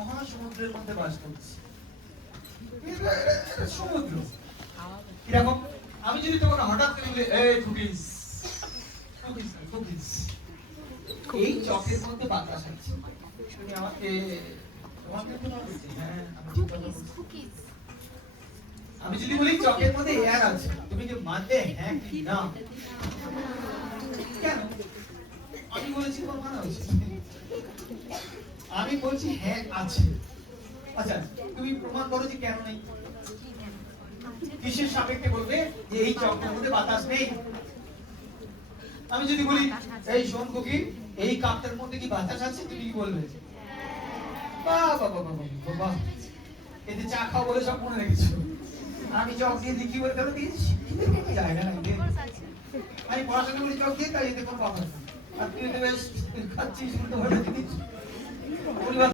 মহাসমুদ্রের মধ্যে বাস করছি। এটা সমুদ্র। কিরকম? আমি যদি তোমাকে হঠাৎ করে বলি, এই কুকিজ কুকিজ কুকিজ, এই চকের মধ্যে বাতাস আছে, তুমি আমাকে তোমাকে তো বলছি, হ্যাঁ আমি ঠিক কথা বলছি। আমি যদি বলি চকের মধ্যে এয়ার আছে, তুমি কি মানবে হ্যাঁ কি না? কেন? আমি বলেছি কোন মানা হয়েছে? আমি বলছি হ্যাঁ আছে। আচ্ছা তুমি প্রমাণ করো যে কেন নেই। কিসের সাপেক্ষে বলবে যে এই চকের মধ্যে বাতাস নেই? আমি যদি বলি এই শোন কুকি, এই কাপটার মধ্যে কি বাতাস আছে, তুমি কি বলবে? বাহ বাহ বাহ বাহ বাহ, এতে চা খাও বলে সব মনে রেখেছো। আমি চক দিয়ে দেখি বলে ধরো দিয়েছি, জায়গা না আমি পড়াশোনা করি চক দিয়ে, তাই এতে কোনো কথা নেই। আর তুই তো বেশ খাচ্ছিস, উল্টো ভাবে দিচ্ছিস।